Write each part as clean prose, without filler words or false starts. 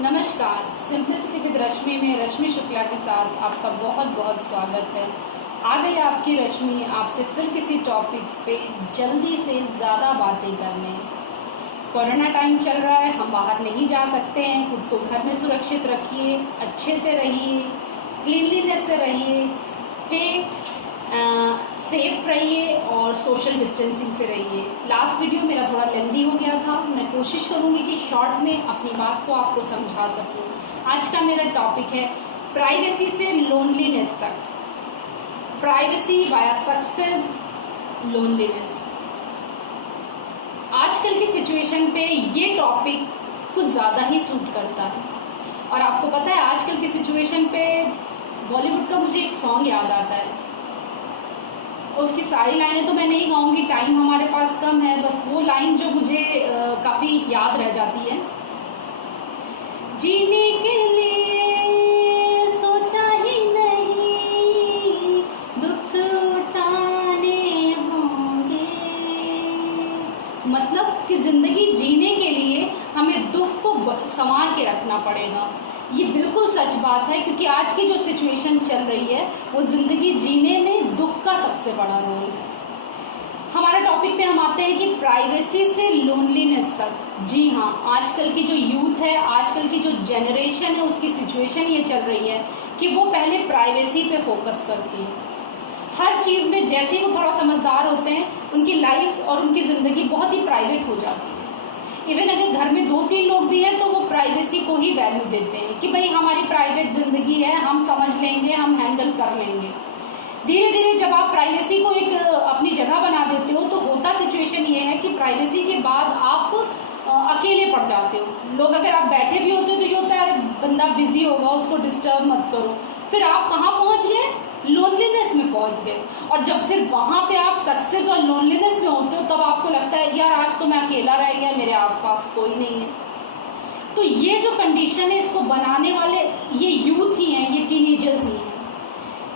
नमस्कार, simplicity with रश्मि में रश्मि शुक्ला के साथ आपका बहुत बहुत स्वागत है। आ गई आपकी रश्मि आपसे फिर किसी टॉपिक पे जल्दी से ज़्यादा बातें करने। कोरोना टाइम चल रहा है, हम बाहर नहीं जा सकते हैं, खुद को घर में सुरक्षित रखिए, अच्छे से रहिए, क्लीनलीनेस से रहिए, स्टे सेफ रहिए और सोशल डिस्टेंसिंग से रहिए। लास्ट वीडियो मेरा थोड़ा लेंदी हो गया था, मैं कोशिश करूँगी कि शॉर्ट में अपनी बात को आपको समझा सकूँ। आज का मेरा टॉपिक है प्राइवेसी से लोनलीनेस तक, प्राइवेसी वाया सक्सेस लोनलीनेस। आजकल की सिचुएशन पे ये टॉपिक कुछ ज़्यादा ही सूट करता है। और आपको पता है आजकल की सिचुएशन पे बॉलीवुड का मुझे एक सॉन्ग याद आता है। उसकी सारी लाइनें तो मैं नहीं गाऊंगी, टाइम हमारे पास कम है, बस वो लाइन जो मुझे काफ़ी याद रह जाती है। जीने के लिए सोचा ही नहीं, दुख उठाने होंगे। मतलब कि ज़िंदगी जीने के लिए हमें दुख को संवार के रखना पड़ेगा। ये बिल्कुल सच बात है, क्योंकि आज की जो सिचुएशन चल रही है वो ज़िंदगी जीने में दुख का सबसे बड़ा रोल है। हमारे टॉपिक पे हम आते हैं कि प्राइवेसी से लोनलीनेस तक। जी हाँ, आजकल की जो यूथ है, आजकल की जो जनरेशन है, उसकी सिचुएशन ये चल रही है कि वो पहले प्राइवेसी पे फोकस करती है। हर चीज़ में जैसे ही वो थोड़ा समझदार होते हैं, उनकी लाइफ और उनकी ज़िंदगी बहुत ही प्राइवेट हो जाती है। इवन अगर घर में 2-3 लोग भी हैं तो वो प्राइवेसी को ही वैल्यू देते हैं कि भाई हमारी प्राइवेट ज़िंदगी है, हम समझ लेंगे, हम हैंडल कर लेंगे। धीरे धीरे जब आप प्राइवेसी को एक अपनी जगह बना देते हो तो होता सिचुएशन ये है कि प्राइवेसी के बाद आप अकेले पड़ जाते हो। लोग अगर आप बैठे भी होते हो तो ये होता है बंदा बिजी होगा, उसको डिस्टर्ब मत करो। फिर आप कहाँ पहुँच गए? लोनलीनेस में पहुंच गए। और जब फिर वहां पे आप सक्सेस और लोनलीनेस में होते हो तब आपको लगता है यार आज तो मैं अकेला रह गया, मेरे आसपास कोई नहीं है। तो ये जो कंडीशन है इसको बनाने वाले ये यूथ ही हैं, ये टीनेजर्स ही हैं।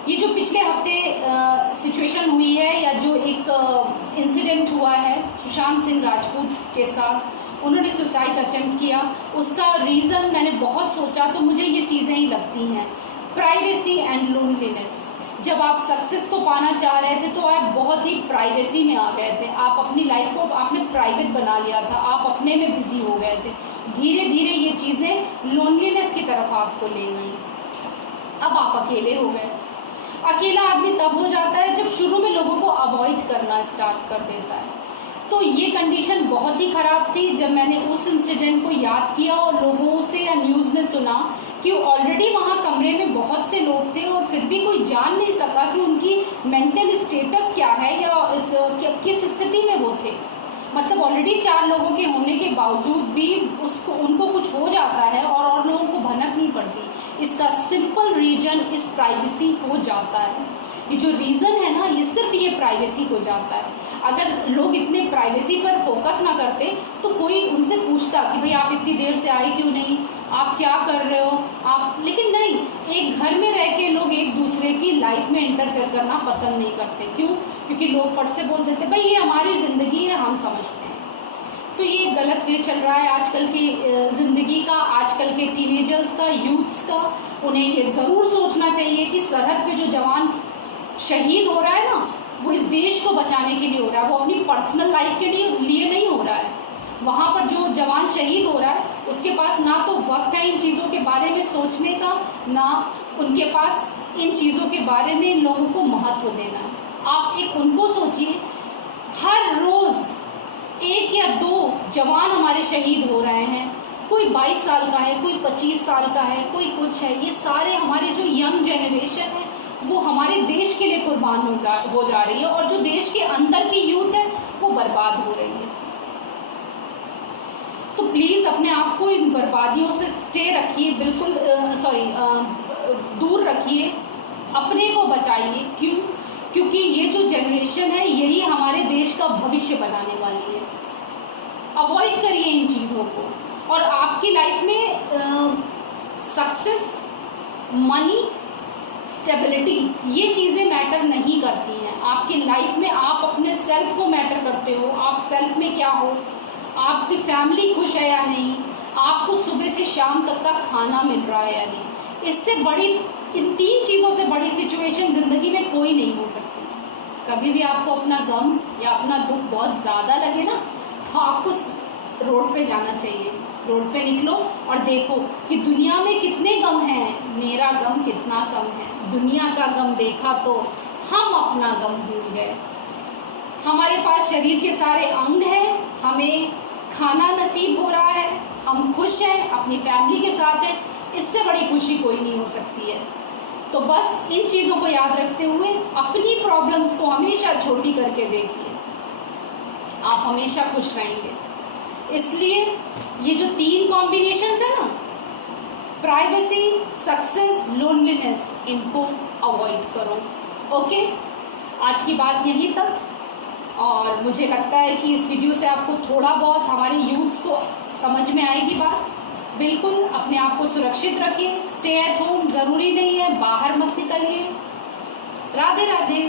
ये जो पिछले हफ्ते सिचुएशन हुई है या जो एक इंसिडेंट हुआ है सुशांत सिंह राजपूत के साथ, उन्होंने सुसाइड अटेम्प्ट किया, उसका रीज़न मैंने बहुत सोचा तो मुझे ये चीज़ें ही लगती हैं, प्राइवेसी एंड लोनलीनेस। जब आप सक्सेस को पाना चाह रहे थे तो आप बहुत ही प्राइवेसी में आ गए थे, आप अपनी लाइफ को आपने प्राइवेट बना लिया था, आप अपने में बिजी हो गए थे। धीरे धीरे ये चीज़ें लोनलीनेस की तरफ आपको ले गई। अब आप अकेले हो गए। अकेला आदमी तब हो जाता है जब शुरू में लोगों को अवॉइड करना स्टार्ट कर देता है। तो ये कंडीशन बहुत ही ख़राब थी। जब मैंने उस इंसिडेंट को याद किया और लोगों से या न्यूज़ में सुना कि ऑलरेडी वहाँ कमरे में बहुत से लोग थे और फिर भी कोई जान नहीं सका कि उनकी मेंटल स्टेटस क्या है या किस स्थिति में वो थे। मतलब ऑलरेडी 4 लोगों के होने के बावजूद भी उनको कुछ हो जाता है और लोगों को भनक नहीं पड़ती। इसका सिंपल रीजन इस प्राइवेसी को जाता है। ये जो रीज़न है ना, ये सिर्फ ये प्राइवेसी को जाता है। अगर लोग इतने प्राइवेसी पर फोकस ना करते तो कोई उनसे पूछता कि भाई आप इतनी देर से आए क्यों नहीं, आप क्या कर रहे हो आप, लेकिन नहीं, एक घर में रह के लोग एक दूसरे की लाइफ में इंटरफेयर करना पसंद नहीं करते। क्यों? क्योंकि लोग फट से बोल देते भाई ये हमारी ज़िंदगी है, हम समझते हैं। तो ये गलत वे चल रहा है आजकल की ज़िंदगी का, आजकल के टीनेजर्स का, यूथ्स का। उन्हें ये ज़रूर सोचना चाहिए कि सरहद पे जो जवान शहीद हो रहा है ना, वो इस देश को बचाने के लिए हो रहा है, वो अपनी पर्सनल लाइफ के लिए नहीं हो रहा है। वहाँ पर जो जवान शहीद हो रहा है उसके पास ना तो वक्त है इन चीज़ों के बारे में सोचने का, ना उनके पास इन चीज़ों के बारे में लोगों को महत्व देना है। आप एक उनको सोचिए, हर रोज़ 1 या 2 जवान हमारे शहीद हो रहे हैं। कोई 22 साल का है, कोई 25 साल का है, कोई कुछ है। ये सारे हमारे जो यंग जनरेशन है वो हमारे देश के लिए कुर्बान हो जा रही है, और जो देश के अंदर की यूथ है वो बर्बाद हो रही है। तो प्लीज़ अपने आप को इन बर्बादियों से स्टे रखिए, बिल्कुल दूर रखिए, अपने को बचाइए। क्यों? क्योंकि ये जो जनरेशन है यही हमारे देश का भविष्य बनाने वाली है। अवॉइड करिए इन चीज़ों को, और आपकी लाइफ में सक्सेस, मनी, स्टेबिलिटी, ये चीज़ें मैटर नहीं करती हैं आपकी लाइफ में। आप अपने सेल्फ को मैटर करते हो, आप सेल्फ में क्या हो, आपकी फैमिली खुश है या नहीं, आपको सुबह से शाम तक का खाना मिल रहा है या नहीं। इससे बड़ी, इन 3 चीज़ों से बड़ी सिचुएशन ज़िंदगी में कोई नहीं हो सकती। कभी भी आपको अपना गम या अपना दुख बहुत ज़्यादा लगे ना, तो आपको रोड पे जाना चाहिए। रोड पे निकलो और देखो कि दुनिया में कितने गम हैं, मेरा गम कितना कम है। दुनिया का गम देखा तो हम अपना गम भूल गए। हमारे पास शरीर के सारे अंग हैं, हमें खाना नसीब हो रहा है, हम खुश हैं, अपनी फैमिली के साथ हैं। इससे बड़ी खुशी कोई नहीं हो सकती है। तो बस इन चीज़ों को याद रखते हुए अपनी प्रॉब्लम्स को हमेशा छोटी करके देखिए, आप हमेशा खुश रहेंगे। इसलिए ये जो 3 कॉम्बिनेशंस है ना, प्राइवेसी, सक्सेस, लोनलीनेस, इनको अवॉइड करो। ओके, आज की बात यहीं तक। और मुझे लगता है कि इस वीडियो से आपको थोड़ा बहुत हमारे यूथ्स को समझ में आएगी बात। बिल्कुल अपने आप को सुरक्षित रखिए, स्टे एट होम, ज़रूरी नहीं है बाहर मत निकलिए। राधे राधे।